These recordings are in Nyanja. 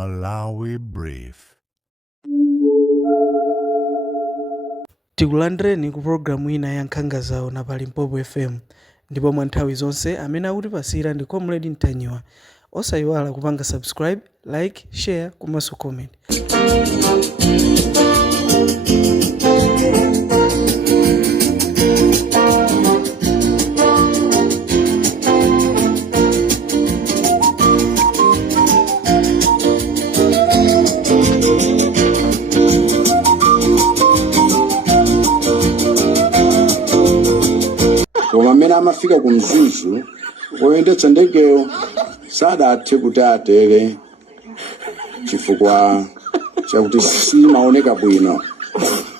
Malawi Brief. Tikulandireni ku programu ina ya nkhanga zawo na pa Limpopo FM ndipo mwa nthawi zonse amene akutipasira ndi Comrade Mtanyiwa. Osayiwala kupanga subscribe, like, share komanso comment. Koma amene amafika ku Mzuzu oyendetsa ndegeyo sadathe kuti atere chifukwa chakuti simaoneka bwino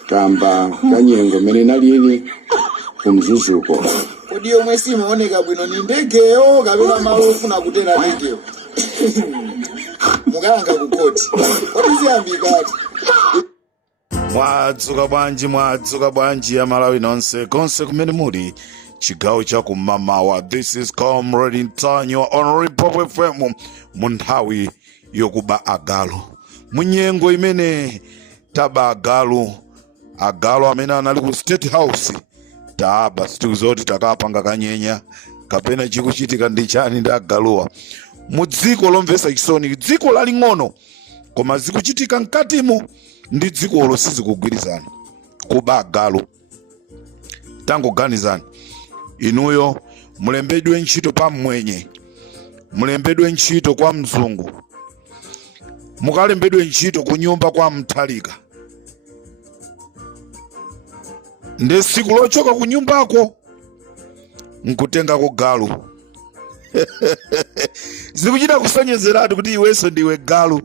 kamba kanyengo imene inalili ku Mzuzuko. Kodi yomwe simaoneka bwino ni ndegeyo kapena malo ofuna kutera ndegeyo? Mukanga kukoti kodi ziyambikati? Mwadzuka bwanji ya Malawi nonse konse kumene muli chigawo cha kumamawa. This is Comrade Mtanyiwa on Limpopo FM mu nthawi yokuba agalu munyengo imene taba agalu amene anali ku State House taba situzoti takapanga kanyenya kapena chikuchitika ndi chani ndi agaluwa mu dziko lomvesa chisoni, dziko laling'ono koma zikuchitika mkatimo ndi dzikolo sizikugwirizana kuba agalu. Tangoganizani inuyo mulembedwe ntchito pa mwenye, mulembedwe ntchito kwa mzungu, mukalembedwe ntchito ku nyumba kwa mtalika, nde siku lochoka ku nyumbako nkutenga ku galu. Zikuchita kusonyezeratu kuti iwenso ndiwe galu.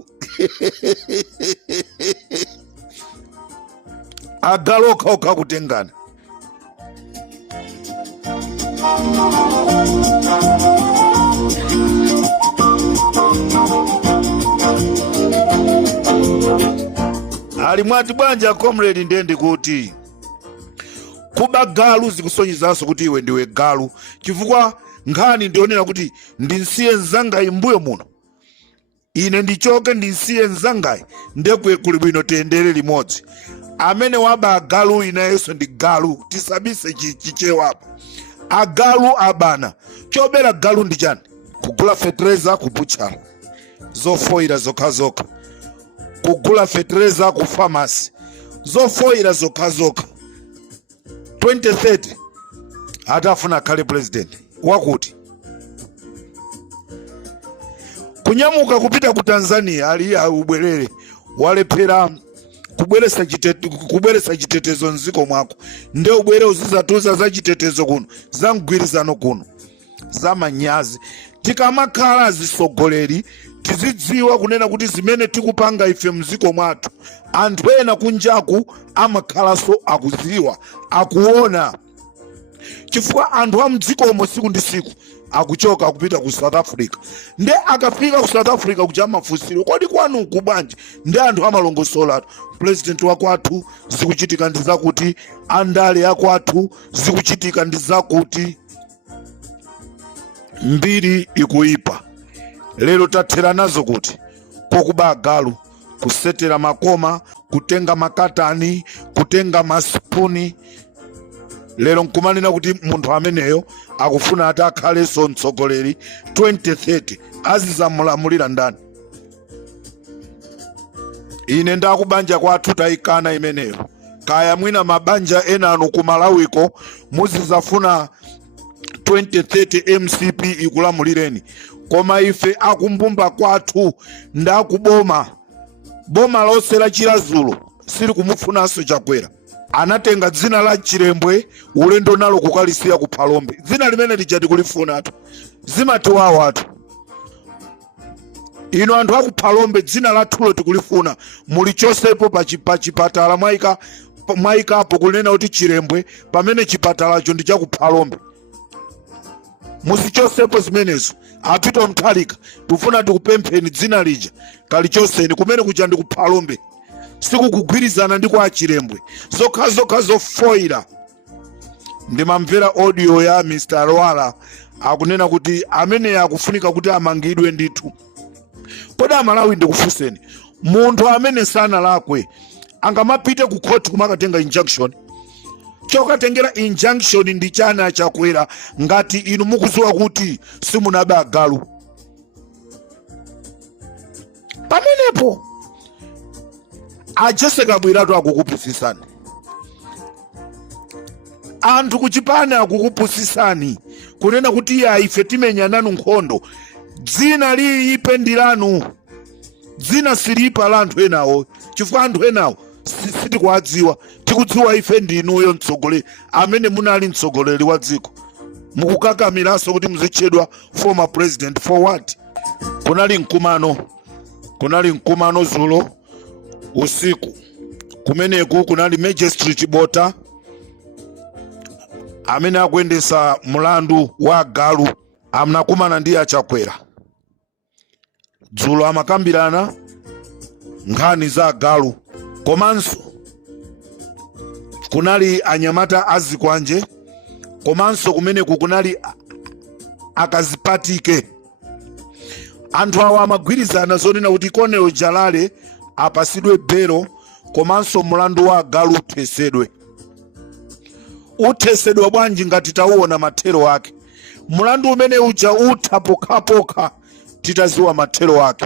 Agalu okha kutengana. Ali mwati bwanja Comrade ndende kuti kuba galu zikusonyezanso kuti iwe ndiwe galu chifukwa nkhani ndionera kuti ndinsiye nzangayi mbuyo muno, ine ndichoke ndinsiye nzangayi ndekwe kuli bwino tiyendere limodzi. Amene waba galu inayenso ndi galu, tisabise chichewapo. Agalu abana chobera galu ndi chani? Kugula fertilizer ku butcher zofoira zokhazoka, kugula fertilizer ku pharmacy zofoira zokhazoka. 2030 atafuna kale president wakuti kunyamuka kupita ku Tanzania ali ubwerere walephera kubweresa chitetezo nziko mwako, nde ubwere uzizatuza za chitetezo kuno, za mgwirizano kuno, za manyazi. Tikamakhala azisogoleri tizidziwa kunena kuti zimene tikupanga ife mziko mwatu anthu ena kunjaku amakhalaso akuziwa akuona, chifukwa anthu a mdzikomo siku ndi siku akuchoka akupita ku South Africa. Nde akafika ku South Africa kuja mafunsiro kodi kwanu kubwanji, nde anthu amalongosola president wakwathu zikuchitika ndi zakuti, andale yakwathu zikuchitika ndi zakuti. Mbiri ikuipa lero tathera nazo kuti kokuba agalu, kusetera makoma, kutenga makatani, kutenga masipuni. Lero nkumanena kuti munthu ameneyo akufuna ati akhalenso mtsogoleri 2030 azizamulamulira ndani? Ine ndakubanja kwathu tayikana imeneyo. Kaya mwina mabanja ena anu ku Malawiko muzizafuna 2030 MCP ikulamulireni, koma ife akumbumba kwathu ndakuboma boma lonse la Chilazulo sili kumufunanso Chakwera. Anatenga dzina la Chilembwe ulendo nalo kukalisiya ku Phalombe, dzina limene lijati kulifunatu zimatiwawa atu. Ino anthu aku Phalombe dzina la thulo tikulifuna mulichosepo pa chipatala mwaikapo kunena kuti Chilembwe pamene chipatalacho ndi chaku Phalombe. Musichosepo zimenezo. Apita mtalika tufuna tikupempheni dzina lija kalichoseni kumene kuja ndi ku Phalombe, sikukugwirizana ndi kwa Chilembwe zokha zofoira. Ndimamvera audio ya Mr. Lwala akunena kuti amene akufunika kuti amangidwe ndithu Kodi Amalawi ndikufunseni, munthu amene sanalakwe angamapite ku court kumakatenga injunction? Chokatengera injunction ndi chani Achakwera ngati inu mukudziwa kuti simunabe agalu? Pamenepo Jesse Kabwiratu akukupusisani, anthu kuchipani akukupusisani kunena kuti ife timenya nanu nkhondo. Dzina liipe ndilanu, dzina silipa la anthu enawo, chifukwa anthu enawo sitikuwadziwa. Tikudziwa ife ndinuyo mtsogoleri amene munali mtsogoleri wa dziko. Mukukakamiranso kuti muzitchedwa former president for what? Kunali mkumano zulo usiku, kumeneku kunali Magistrate Chibota amene akuyendesa mulandu wa agalu amnakumana ndi Achakwera. Dzulo amakambirana nkhani za agalu, komanso kunali anyamata azikwanje, komanso kumeneku kunali akazipatike. Anthu awa amagwirizana zonena kuti Colonel Jalale apasidwe belo, komanso mulandu wa agalu uthesedwe. Uthesedwa bwanji ngati tauona mathero ake? Mulandu umene uja utha pokhapokha titaziwa mathero ake.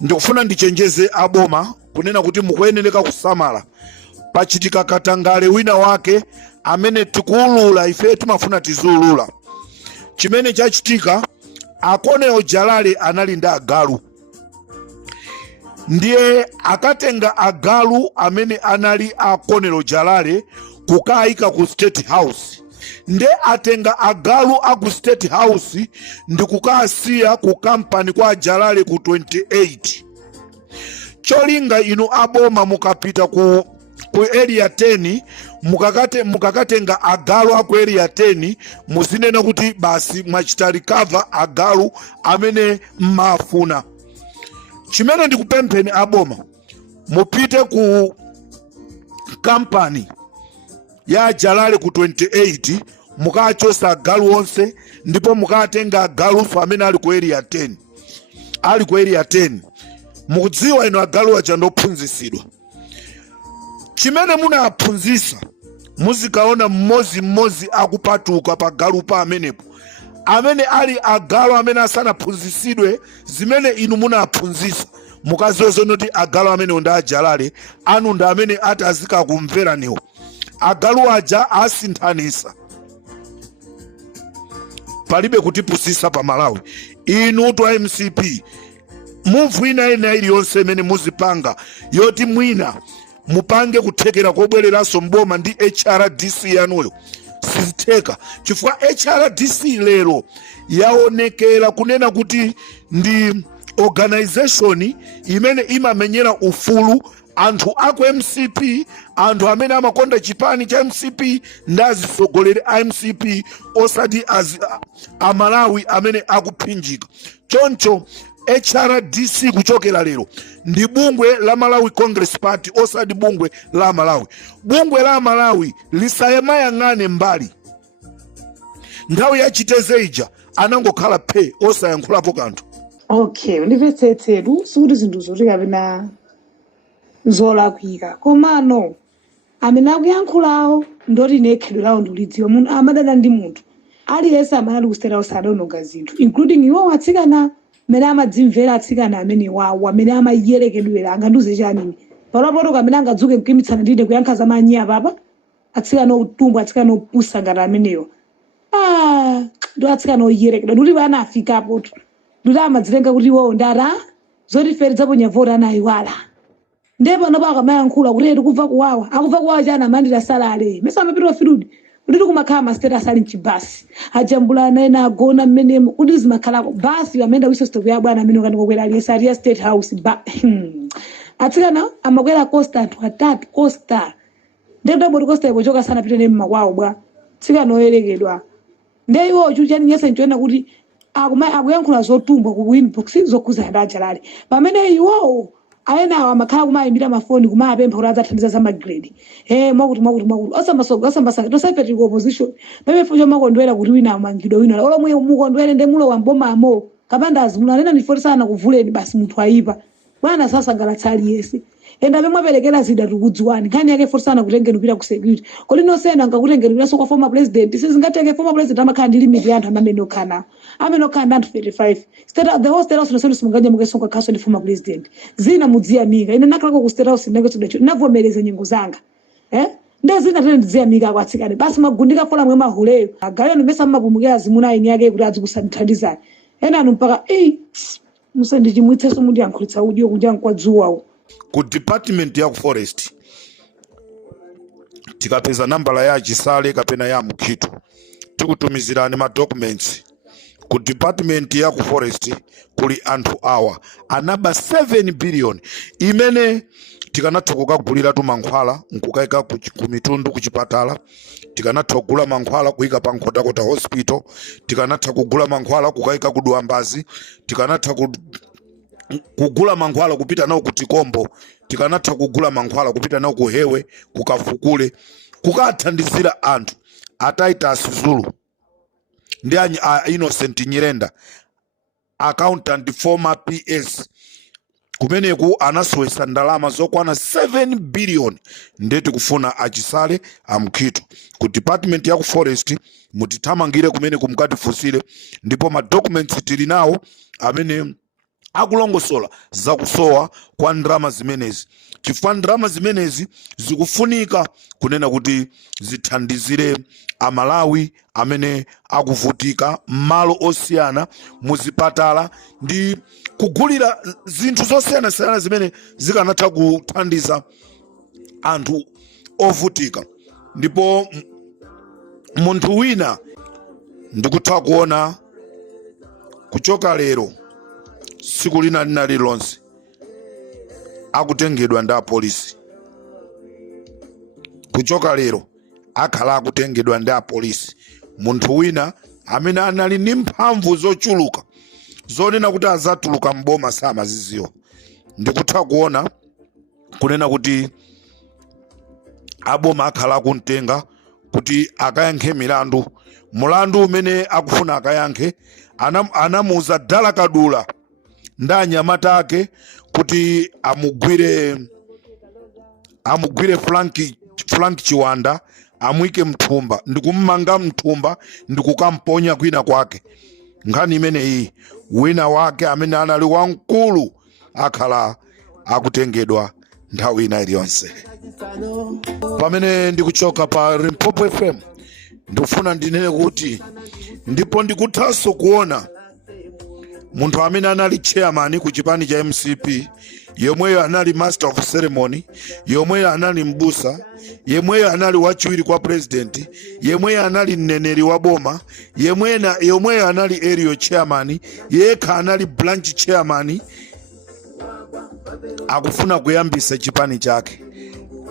Ndikufuna ndichenjeze aboma kunena kuti mukuyenera kusamala. Pachitika katangale wina wake amene tikuulula ife timafuna tiziulula. Chimene chachitika, Colonel Jalale anali ndi agalu, ndiye akatenga agalu amene anali a Colonel Jalale kukayika ku State House, nde atenga agalu aku State House ndi kukasiya ku kampani kwa Jalale ku 28. Cholinga inu aboma mukapita ku area 10 mukakatenga agalu aku area 10 muzinena kuti basi mwachita recover agalu amene mmafuna. Chimene ndikupempheni aboma, mupite ku kampani ya Jalale ku 28 mukachosa agalu onse, ndipo mukatenga agalu amene ali ku area 10. Mukudziwa ino agalu aja ndophunzisidwa. Chimene munaphunzisa muzikaona mmozi akupatuka pa galu pa amenepo, amene ali agalu amene asanaphunzisidwe zimene inu munaphunzisa, mukaziwe kuti agalu amene ndi a Jalale anu ndi amene atazika kumvera niwo. Agalu aja asinthanisa, palibe kutipusisa pa Malawi. Inu to MCP muvu ina iliyonse imene muzipanga yoti mwina mupange kuthekera kobwereranso mboma ndi HRDC yanuyo, sizitheka. Chifukwa HRDC lero yaonekera kunena kuti ndi organization imene imamenyera ufulu anthu ako MCP, anthu amene amakonda chipani cha MCP ndazisogoleri a MCP osati Amalawi amene akuphinjika. Choncho HRDC kuchokera lero ndi bungwe la Malawi Congress Party osati bungwe la Malawi. Bungwe la Malawi lisayemayang'ane mbali. Nthawi yachiteze ija anangokhala phe osayankhulapo kanthu. Okay, ndimvetsetsedu sikuti zinthu zoti kapena zolakwika, komano amene akuyankhulawo ndoti nekhedwe lawo ndiulidziwa. Munthu amadana ndi munthu aliyense amene ali kusitera usadononga zinthu, including iwo atsikana amene amadzimvera, atsikana amene wawo amene amayerekedwera. Angandiuze chanini palapoto amene angadzuke mkimitsana ndine kuyankha za manyiya papa? Atsikana otumba, atsikana opusa ngati amenewo ndo atsikana oyerekedwa. Ndikuti ana afikapo ndikuti amadzilenga kuti iwowo ndara zoti feri zaponya vota anayiwala. Ndipo nopo akamayankhula kuti tikuva kuwawa, akuva kuwawa chana mandira salale mesa amapita firudi kuti kumakhala masitera ali mchibasi ajambulana ena agona mmenemo kuti zimakhalako basi amenda wiso stop ya bwana amene ngati kokwera ali Saria State House atsikana amakwera costa anthu atatu costa ndendo bodi costa ipochoka sana pita ne mmakwawo bwa tsikana oyerekedwa. Nde iwo chuchani nyese nchoena kuti akuyankhula zotumba ku inbox zokuza nda Jalale pamene iwo ayena amakhala kumayimbira mafoni kumapempha kuti adzathandiza za magrade mwakuti osambasa tosafeti ku opposition pamene fucho makondwera kuti wina amangidwa wina olomwe mukondwere nde mulo wa mbomamo kapanda azimuna anena ndifotisana kuvuleni basi munthu aipa bwana sasangalatsa aliyese enda pemwe aperekera zida tikudziwani nkhani yake fotisana kutengeni kupita ku security kodi nosena angakutengeni kupita kwa former president sizingatenge former president amakhala ndi limit ya anthu amene okhala anthu 35 the whole state house nosenu simungaje mukesonga khaso ndi former president zina mudziyamika ine nakhalako ku state house ndingachodacho navomereza nyengo zanga ndezina tene ndidziyamika kwatsikane basi magundika fola mwe mahuleyo agayo ndimesa mmapumukira azimuna aini yake kuti adzikusandithandizani anu mpaka musandichimwitseso mundi yankhulitsa udyo kuti ankwadzuwawo ku department ya ku forest tikapeza nambala ya Chisale kapena ya Mkhito tikutumizirani ma documents ku department ya ku forest kuli anthu awa anaba 7 billion imene tikanatha kukagulira tu mankhwala nkukaika ku mitundu ku chipatala tikanatha kugula mankhwala kuika pa Nkhotakota hospital tikanatha kugula mankhwala kukaika ku Dwambazi tikanatha kugula mankhwala kupita nawo ku Tikombo tikanatha kugula mankhwala kupita nawo ku Hewe kukafukule kukathandizira anthu Titus Zulu ndi Innocent Nyirenda accountant former PS kumeneku anasowesa ndalama zokwana 7 billion ndeti kufuna Achisale Mkhito ku department ya ku forest mutithamangire kumene kumkatifusire ndipo ma documents tili nawo amene akulongosola zakusowa kwa ndrama zimenezi chifukwa ndrama zimenezi zikufunika kunena kuti zithandizire Amalawi amene akuvutika malo osiyana muzipatala ndi kugulira zinthu zosiyana zimene zikanatha kuthandiza anthu ovutika ndipo munthu wina ndikutha kuona kuchoka lero siku lina lililonse akutengedwa ndi apolisi kuchoka lero akhala akutengedwa ndi apolisi munthu wina amene anali ndi mphamvu zochuluka zonena kuti azatuluka mboma samaziziwa ndikutha kuona kunena kuti aboma akhala akumtenga kuti akayankhe mulandu umene akufuna akayankhe anamuza Dala Kadula ndi anyamata ake kuti amugwire Frank Chiwanda amwike mthumba ndikummanga mthumba ndikukamponya kwina kwake nkhani imene iyi wina wake amene anali wamkulu akhala akutengedwa nthawi ina iliyonse pamene ndikuchoka pa Limpopo FM ndikufuna ndinene kuti ndipo ndikuthanso kuona munthu amene anali chairman ku chipani cha MCP yomweyo anali master of ceremony yomweyo anali mbusa yomweyo anali wachiwiri kwa president yomweyo anali mneneri wa boma yomweyo anali area chairman yekha anali branch chairman akufuna kuyambisa chipani chake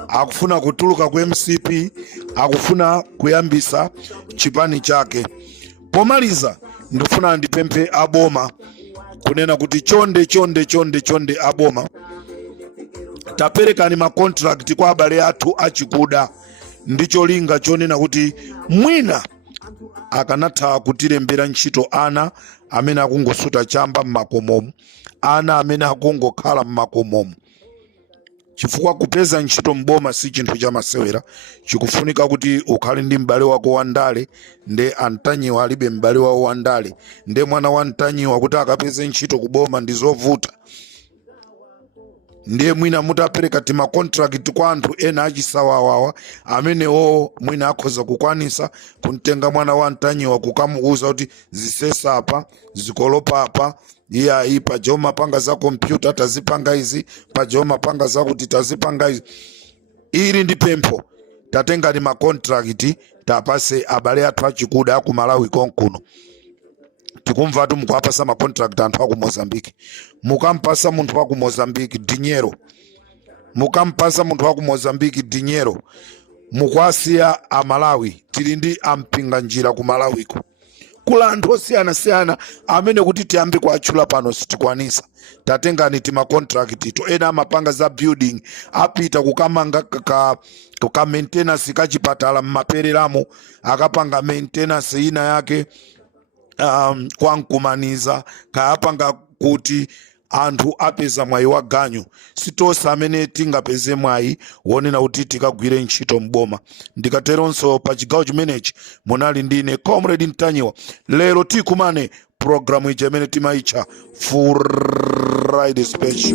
akufuna kutuluka ku MCP akufuna kuyambisa chipani chake pomaliza ndifuna ndipemphe aboma kunena kuti chonde aboma taperekani ma contract kwa abale athu achikuda ndicho linga chonena kuti mwina akanatha kutilembera ntchito ana amene akungosuta chamba mmakomomo ana amene akungokhala mmakomomo chifukwa kupeza ntchito mboma si chinthu chamasewera chikufunika kuti ukhale ndi m'bale wako wandale nde Antanyiwa alibe m'bale wawo wandale nde mwana wa Antanyiwa kuti akapeze ntchito kuboma ndizovuta ndiye mwina mutapereka tima contract kwa anthu ena achisawawawa amene mwina akhoza kukwanisa kumtenga mwana wa Antanyiwa kukamuuza kuti zisesa apa zikolopa apa iya pajoma panga za kompyuta tazipanga izi pajoma panga za kuti tazipanga izi ili ndi pempho tatengani ma contract tapase abale athu achikuda aku Malawi konkuno tikumva tu mukuapasa ma contract anthu aku Mozambique mukampasa munthu wa ku Mozambique dinero mukampasa munthu wa ku Mozambique dinero mukwasiya Amalawi tili ndi ampinga njira ku Malawiko kula anthu osiyana amene kuti tiyambe kuatchula pano sitikwanisa tatengani tima contract to ena amapanga za building apita kukamanga ka maintenance kachipatala mmapereramo akapanga maintenance ina yake kwankumaniza kayapanga kuti anthu apeza mwayi wa ganyu sitonse amene tingapeze mwayi wonena kuti tikagwire ntchito mboma. Ndikateronso pa chigawo chimenechi munali ndine Comrade Ntanyiwa. Lero tikumane programu ija imene timaitcha Friday Special.